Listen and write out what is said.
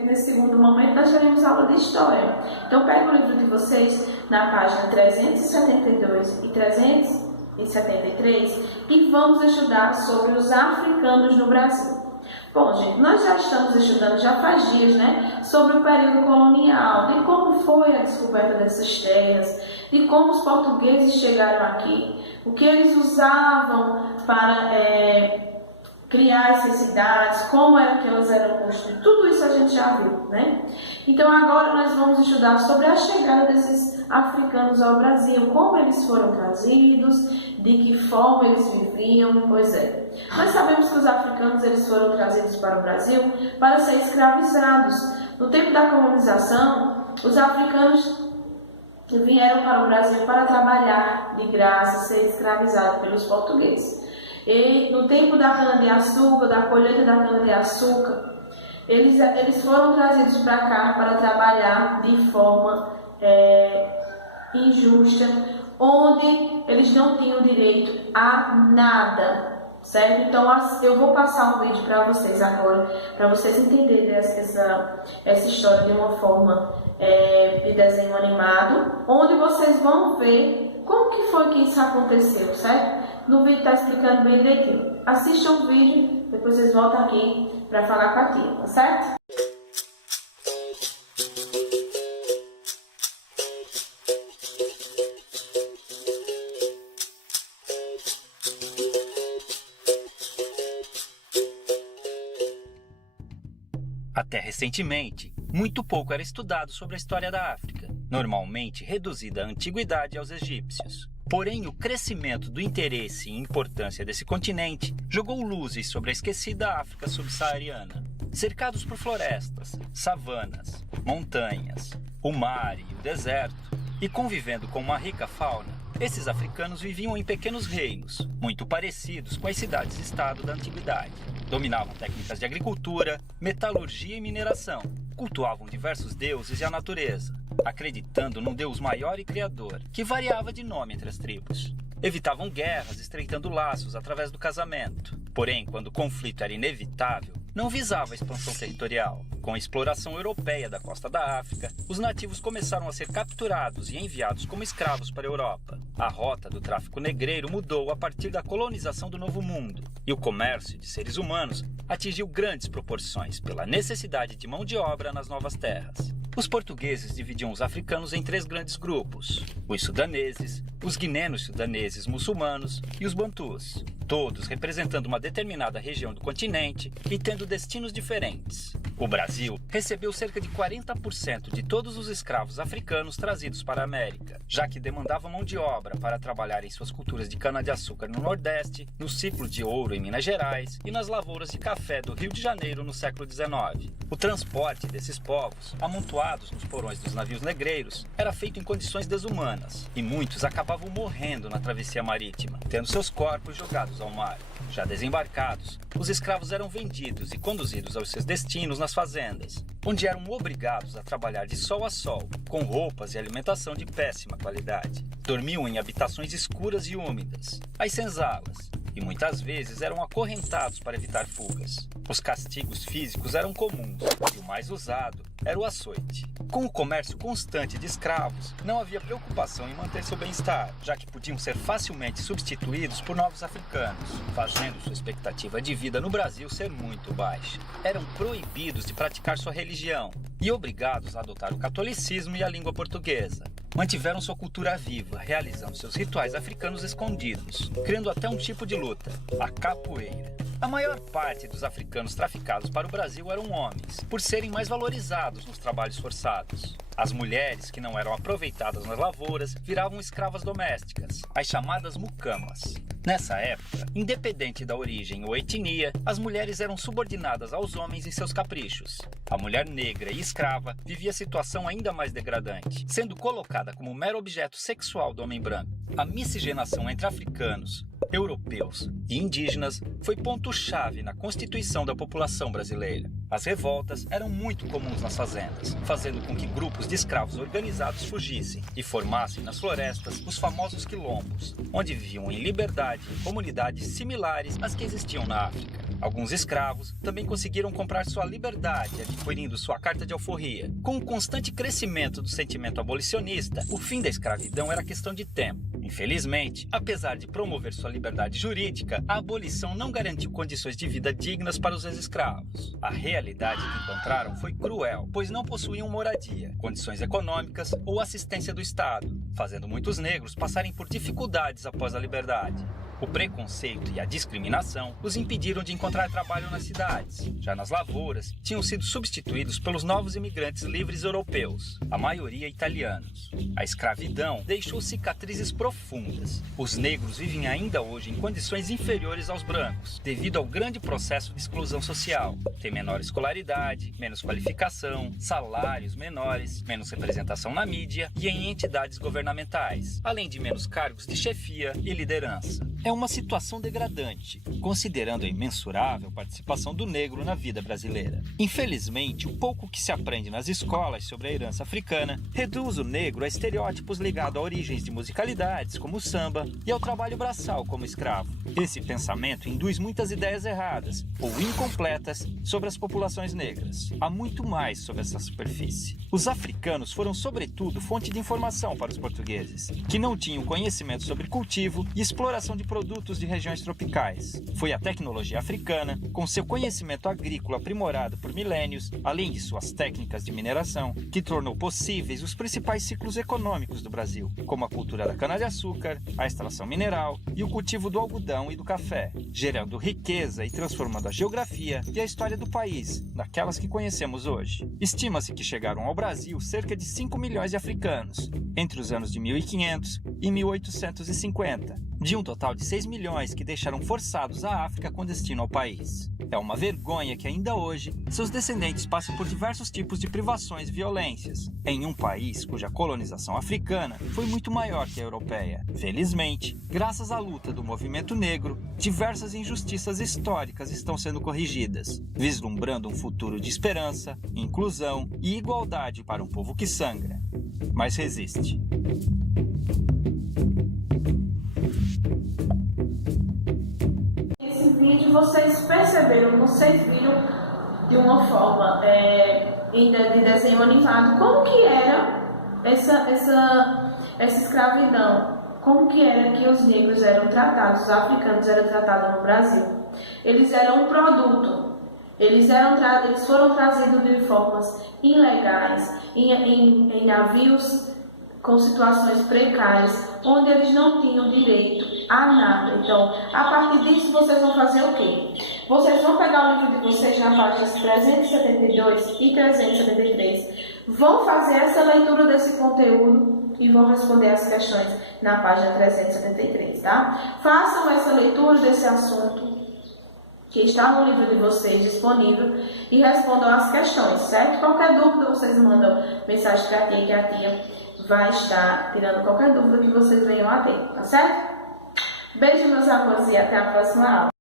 Nesse segundo momento, nós teremos aula de História. Então, pega o livro de vocês na página 372 e 373 e vamos estudar sobre os africanos no Brasil. Bom, gente, nós já estamos estudando, já faz dias, sobre o período colonial, de como foi a descoberta dessas terras, de como os portugueses chegaram aqui, o que eles usavam para criar essas cidades, como era que elas eram construídas, tudo isso a gente já viu, Então agora nós vamos estudar sobre a chegada desses africanos ao Brasil, como eles foram trazidos, de que forma eles viviam, pois é. Nós sabemos que os africanos eles foram trazidos para o Brasil para ser escravizados. No tempo da colonização, os africanos vieram para o Brasil para trabalhar de graça, ser escravizados pelos portugueses. E no tempo da cana-de-açúcar, da colheita da cana-de-açúcar, eles foram trazidos para cá para trabalhar de forma injusta, onde eles não tinham direito a nada, certo? Então eu vou passar um vídeo para vocês agora, para vocês entenderem essa história de uma forma de desenho animado, onde vocês vão ver como que foi que isso aconteceu, certo? No vídeo está explicando bem direitinho. Assistam o vídeo, depois vocês voltam aqui para falar com a tia, tá certo? Até recentemente, muito pouco era estudado sobre a história da África, normalmente reduzida à antiguidade aos egípcios. Porém, o crescimento do interesse e importância desse continente jogou luzes sobre a esquecida África subsaariana. Cercados por florestas, savanas, montanhas, o mar e o deserto, e convivendo com uma rica fauna, esses africanos viviam em pequenos reinos, muito parecidos com as cidades-estado da antiguidade. Dominavam técnicas de agricultura, metalurgia e mineração. Cultuavam diversos deuses e a natureza, acreditando num Deus maior e criador, que variava de nome entre as tribos. Evitavam guerras, estreitando laços através do casamento. Porém, quando o conflito era inevitável, não visava a expansão territorial. Com a exploração europeia da costa da África, os nativos começaram a ser capturados e enviados como escravos para a Europa. A rota do tráfico negreiro mudou a partir da colonização do Novo Mundo, e o comércio de seres humanos atingiu grandes proporções pela necessidade de mão de obra nas novas terras. Os portugueses dividiam os africanos em 3 grandes grupos: os sudaneses, os guinenos sudaneses muçulmanos e os bantus, todos representando uma determinada região do continente e tendo destinos diferentes. O Brasil recebeu cerca de 40% de todos os escravos africanos trazidos para a América, já que demandavam mão de obra para trabalhar em suas culturas de cana-de-açúcar no Nordeste, no ciclo de ouro em Minas Gerais e nas lavouras de café do Rio de Janeiro no século XIX. O transporte desses povos, amontoados nos porões dos navios negreiros, era feito em condições desumanas, e muitos acabavam morrendo na travessia marítima, tendo seus corpos jogados ao mar. Já desembarcados, os escravos eram vendidos e conduzidos aos seus destinos nas fazendas, onde eram obrigados a trabalhar de sol a sol, com roupas e alimentação de péssima qualidade. Dormiam em habitações escuras e úmidas, as senzalas, e muitas vezes eram acorrentados para evitar fugas. Os castigos físicos eram comuns, e o mais usado era o açoite. Com o comércio constante de escravos, não havia preocupação em manter seu bem-estar, já que podiam ser facilmente substituídos por novos africanos, fazendo sua expectativa de vida no Brasil ser muito baixa. Eram proibidos de praticar sua religião e obrigados a adotar o catolicismo e a língua portuguesa. Mantiveram sua cultura viva, realizando seus rituais africanos escondidos, criando até um tipo de luta, a capoeira. A maior parte dos africanos traficados para o Brasil eram homens, por serem mais valorizados nos trabalhos forçados. As mulheres, que não eram aproveitadas nas lavouras, viravam escravas domésticas, as chamadas mucamas. Nessa época, independente da origem ou etnia, as mulheres eram subordinadas aos homens em seus caprichos. A mulher negra e escrava vivia a situação ainda mais degradante, sendo colocada como mero objeto sexual do homem branco. A miscigenação entre africanos, europeus e indígenas foi ponto-chave na constituição da população brasileira. As revoltas eram muito comuns nas fazendas, fazendo com que grupos de escravos organizados fugissem e formassem nas florestas os famosos quilombos, onde viviam em liberdade em comunidades similares às que existiam na África. Alguns escravos também conseguiram comprar sua liberdade, adquirindo sua carta de alforria. Com o constante crescimento do sentimento abolicionista, o fim da escravidão era questão de tempo. Infelizmente, apesar de promover sua liberdade jurídica, a abolição não garantiu condições de vida dignas para os ex-escravos. A realidade que encontraram foi cruel, pois não possuíam moradia, condições econômicas ou assistência do Estado, fazendo muitos negros passarem por dificuldades após a liberdade. O preconceito e a discriminação os impediram de encontrar trabalho nas cidades. Já nas lavouras, tinham sido substituídos pelos novos imigrantes livres europeus, a maioria italianos. A escravidão deixou cicatrizes profundas. Os negros vivem ainda hoje em condições inferiores aos brancos, devido ao grande processo de exclusão social. Tem menor escolaridade, menos qualificação, salários menores, menos representação na mídia e em entidades governamentais, além de menos cargos de chefia e liderança. É uma situação degradante, considerando a imensurável participação do negro na vida brasileira. Infelizmente, o pouco que se aprende nas escolas sobre a herança africana reduz o negro a estereótipos ligados a origens de musicalidades, como o samba, e ao trabalho braçal como escravo. Esse pensamento induz muitas ideias erradas ou incompletas sobre as populações negras. Há muito mais sobre essa superfície. Os africanos foram, sobretudo, fonte de informação para os portugueses, que não tinham conhecimento sobre cultivo e exploração de produtos de regiões tropicais. Foi a tecnologia africana, com seu conhecimento agrícola aprimorado por milênios, além de suas técnicas de mineração, que tornou possíveis os principais ciclos econômicos do Brasil, como a cultura da cana-de-açúcar, a extração mineral e o cultivo do algodão e do café, gerando riqueza e transformando a geografia e a história do país, naquelas que conhecemos hoje. Estima-se que chegaram ao Brasil cerca de 5 milhões de africanos, entre os anos de 1500 e 1850, de um total de 6 milhões que deixaram forçados a África com destino ao país. É uma vergonha que ainda hoje seus descendentes passem por diversos tipos de privações e violências, em um país cuja colonização africana foi muito maior que a europeia. Felizmente, graças à luta do movimento negro, diversas injustiças históricas estão sendo corrigidas, vislumbrando um futuro de esperança, inclusão e igualdade para um povo que sangra, mas resiste. Vocês perceberam, vocês viram de uma forma de desenho animado como que era essa escravidão, como que era que os negros eram tratados, os africanos eram tratados no Brasil. Eles eram um produto, eles foram trazidos de formas ilegais, em navios com situações precárias, onde eles não tinham direito a nada. Então, a partir disso, vocês vão fazer o quê? Vocês vão pegar o livro de vocês na páginas 372 e 373, vão fazer essa leitura desse conteúdo e vão responder as questões na página 373, tá? Façam essa leitura desse assunto que está no livro de vocês disponível e respondam as questões, certo? Qualquer dúvida, vocês mandam mensagem para a tia, que a tia vai estar tirando qualquer dúvida que vocês venham a ter, tá certo? Beijo, meus amores, e até a próxima aula.